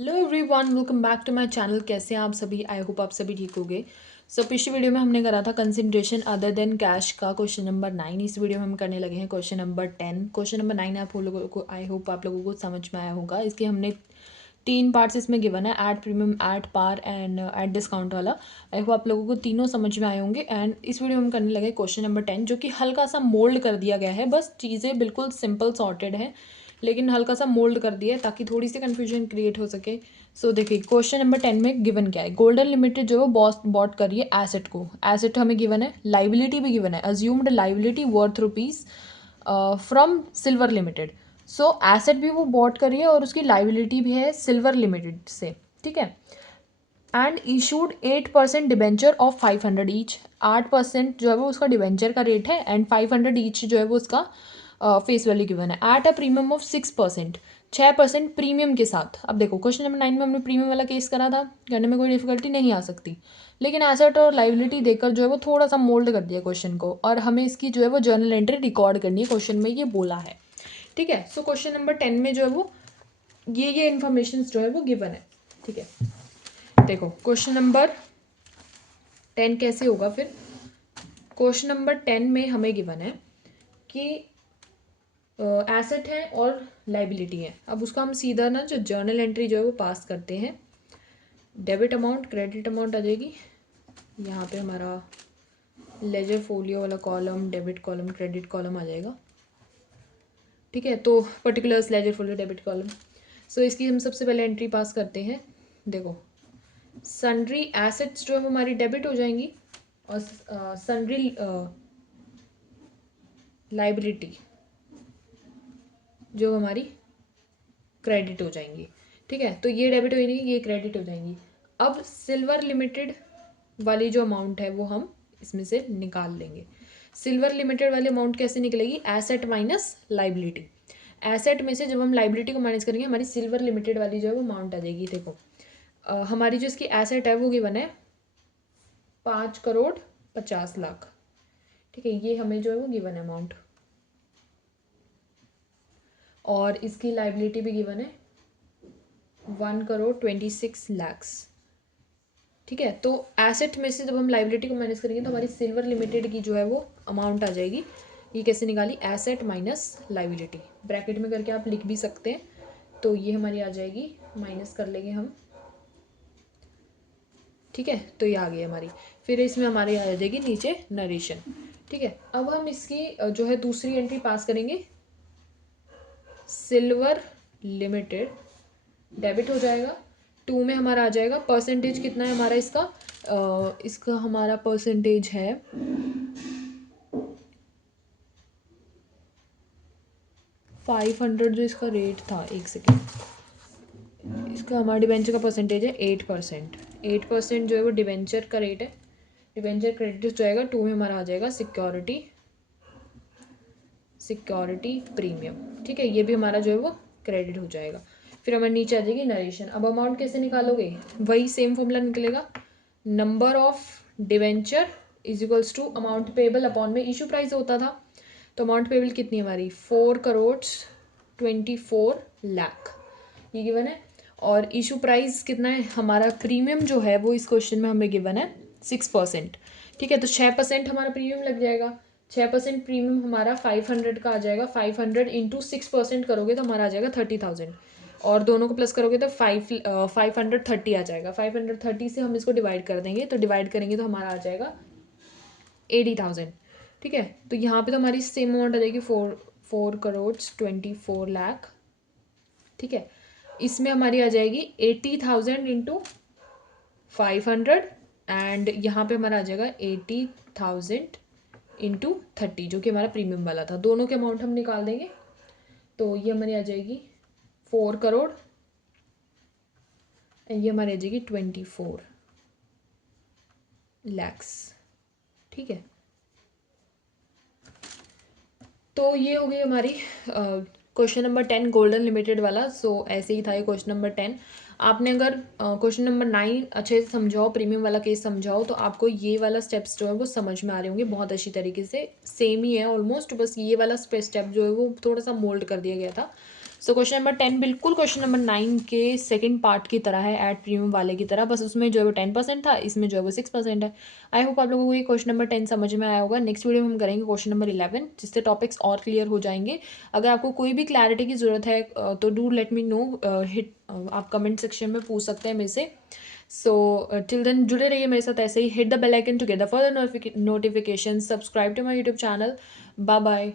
Hello everyone, welcome back to my channel. कैसे हैं आप सभी? आई होप आप सभी ठीक होंगे। पिछली वीडियो में हमने करा था कंसिडरेशन अदर देन कैश का क्वेश्चन नंबर 9। इस वीडियो में हम करने लगे हैं क्वेश्चन नंबर 10। क्वेश्चन नंबर 9 आप लोगों को आई होप आप लोगों को समझ में आया होगा। इसके हमने 3 पार्ट्स इसमें गिवन है, add premium, add par and add discount वाला। आई होप आप लोगों को तीनों समझ में आए होंगे। एंड इस वीडियो में हम करने लगे क्वेश्चन नंबर 10, जो कि हल्का सा मोल्ड कर दिया गया है। बस चीज़ें बिल्कुल सिंपल सॉर्टेड है, लेकिन हल्का सा मोल्ड कर दिया है ताकि थोड़ी सी कन्फ्यूजन क्रिएट हो सके। देखिए क्वेश्चन नंबर 10 में गिवन क्या है। गोल्डन लिमिटेड जो है बॉस बॉट कर रही है एसेट को। एसेट हमें गिवन है, लाइबिलिटी भी गिवन है, assumed liability worth rupees from silver limited. Asset भी वो बॉट कर रही है और उसकी लाइबिलिटी भी है सिल्वर लिमिटेड से, ठीक है। And issued 8% debenture of 500 each. 8% जो है वो उसका डिबेंचर का रेट है एंड 500 ईच जो है वो उसका फेस वैल्यू गिवन है at a premium of 6%। 6% premium के साथ। अब देखो क्वेश्चन नंबर 9 में हमने प्रीमियम वाला केस करा था, करने में कोई डिफिकल्टी नहीं आ सकती, लेकिन एसेट और लाइबिलिटी देखकर जो है वो थोड़ा सा मोल्ड कर दिया क्वेश्चन को, और हमें इसकी जो है वो जर्नल एंट्री रिकॉर्ड करनी है। क्वेश्चन में ये बोला है, ठीक है। क्वेश्चन नंबर 10 में जो है वो ये इन्फॉर्मेशन जो है वो गिवन है, ठीक है। देखो क्वेश्चन नंबर 10 कैसे होगा फिर। क्वेश्चन नंबर 10 में हमें गिवन है कि एसेट है और लाइबिलिटी है। अब उसका हम सीधा ना जो जर्नल एंट्री जो है वो पास करते हैं। डेबिट अमाउंट, क्रेडिट अमाउंट आ जाएगी यहाँ पे, हमारा लेजर फोलियो वाला column, debit column, credit column आ जाएगा, ठीक है। तो particulars, ledger folio, debit column. इसकी हम सबसे पहले एंट्री पास करते हैं। देखो सन्ड्री एसेट्स जो है वो हमारी डेबिट हो जाएंगी और सन्ड्री लाइबिलिटी जो हमारी क्रेडिट हो जाएंगी, ठीक है। तो ये डेबिट हो जाएंगी, ये क्रेडिट हो जाएंगी। अब सिल्वर लिमिटेड वाली जो अमाउंट है वो हम इसमें से निकाल लेंगे। सिल्वर लिमिटेड वाली अमाउंट कैसे निकलेगी? Asset minus liability. एसेट में से जब हम लाइबिलिटी को माइनस करेंगे, हमारी सिल्वर लिमिटेड वाली जो है वो अमाउंट आ जाएगी। देखो हमारी जो इसकी एसेट है वो गिवन है 5,50,00,000, ठीक है। ये हमें जो है वो गिवन है अमाउंट, और इसकी लाइबिलिटी भी गिवन है 1,26,00,000, ठीक है। तो एसेट में से जब हम लाइबिलिटी को माइनस करेंगे तो हमारी सिल्वर लिमिटेड की जो है वो अमाउंट आ जाएगी। ये कैसे निकाली? एसेट माइनस लाइबिलिटी, ब्रैकेट में करके आप लिख भी सकते हैं। तो ये हमारी आ जाएगी, माइनस कर लेंगे हम, ठीक है। तो ये आ गई हमारी। फिर इसमें हमारी आ जाएगी नीचे नरेशन, ठीक है। अब हम इसकी जो है दूसरी एंट्री पास करेंगे। सिल्वर लिमिटेड डेबिट हो जाएगा। 2 में हमारा आ जाएगा परसेंटेज कितना है हमारा इसका, इसका हमारा परसेंटेज है 500। जो इसका रेट था, एक सेकेंड, इसका हमारा डिवेंचर का परसेंटेज है 8%। 8% जो है वो डिवेंचर का रेट है। डिवेंचर क्रेडिट हो जाएगा। 2 में हमारा आ जाएगा सिक्योरिटी प्रीमियम, ठीक है। ये भी हमारा जो है वो क्रेडिट हो जाएगा। फिर हमारे नीचे आ जाएगी नरेशन। अब अमाउंट कैसे निकालोगे? वही सेम फॉर्मूला निकलेगा, number of debenture is equals to amount payable upon में इशू प्राइस होता था। तो अमाउंट पेबल कितनी है हमारी? 4,24,00,000, ये गिवन है। और इशू प्राइस कितना है हमारा? प्रीमियम जो है वो इस क्वेश्चन में हमें गिवन है 6%, ठीक है। तो 6% हमारा प्रीमियम लग जाएगा। 6% प्रीमियम हमारा 500 का आ जाएगा। 500 इंटू 6% करोगे तो हमारा आ जाएगा 30,000, और दोनों को प्लस करोगे तो 530 आ जाएगा। 530 से हम इसको डिवाइड कर देंगे, तो डिवाइड करेंगे तो हमारा आ जाएगा 80,000, ठीक है। तो यहाँ पे तो हमारी सेम अमाउंट आ जाएगी 4,24,00,000, ठीक है। इसमें हमारी आ जाएगी 80,000 इंटू 500, एंड यहाँ पे हमारा आ जाएगा 80,000 इंटू 30, जो कि हमारा प्रीमियम वाला था। दोनों के अमाउंट हम निकाल देंगे, तो ये हमारी आ जाएगी 4 करोड़, एंड ये हमारी आ जाएगी 24 लैक्स, ठीक है। तो ये हो गई हमारी क्वेश्चन नंबर 10 गोल्डन लिमिटेड वाला। ऐसे ही था ये क्वेश्चन नंबर 10। आपने अगर क्वेश्चन नंबर 9 अच्छे से समझाओ, प्रीमियम वाला केस समझाओ, तो आपको ये वाला स्टेप्स जो है वो समझ में आ रहे होंगे बहुत अच्छी तरीके से। सेम ही है ऑलमोस्ट, बस ये वाला स्टेप जो है वो थोड़ा सा मोल्ड कर दिया गया था सो क्वेश्चन नंबर 10 बिल्कुल क्वेश्चन नंबर 9 के सेकंड पार्ट की तरह है, एड प्रीमियम वाले की तरह, बस उसमें जो है वो 10% था, इसमें जो है वो 6% है। आई होप आप लोगों को ये क्वेश्चन नंबर 10 समझ में आया होगा। नेक्स्ट वीडियो में हम करेंगे क्वेश्चन नंबर 11, जिससे टॉपिक्स और क्लियर हो जाएंगे। अगर आपको कोई भी क्लैरिटी की ज़रूरत है तो do let me know, hit आप कमेंट सेक्शन में पूछ सकते हैं मेरे से। सो टिल देन जुड़े रहिए मेरे साथ ऐसे ही। Hit the bell icon to get the further notification, subscribe to my YouTube channel. Bye bye.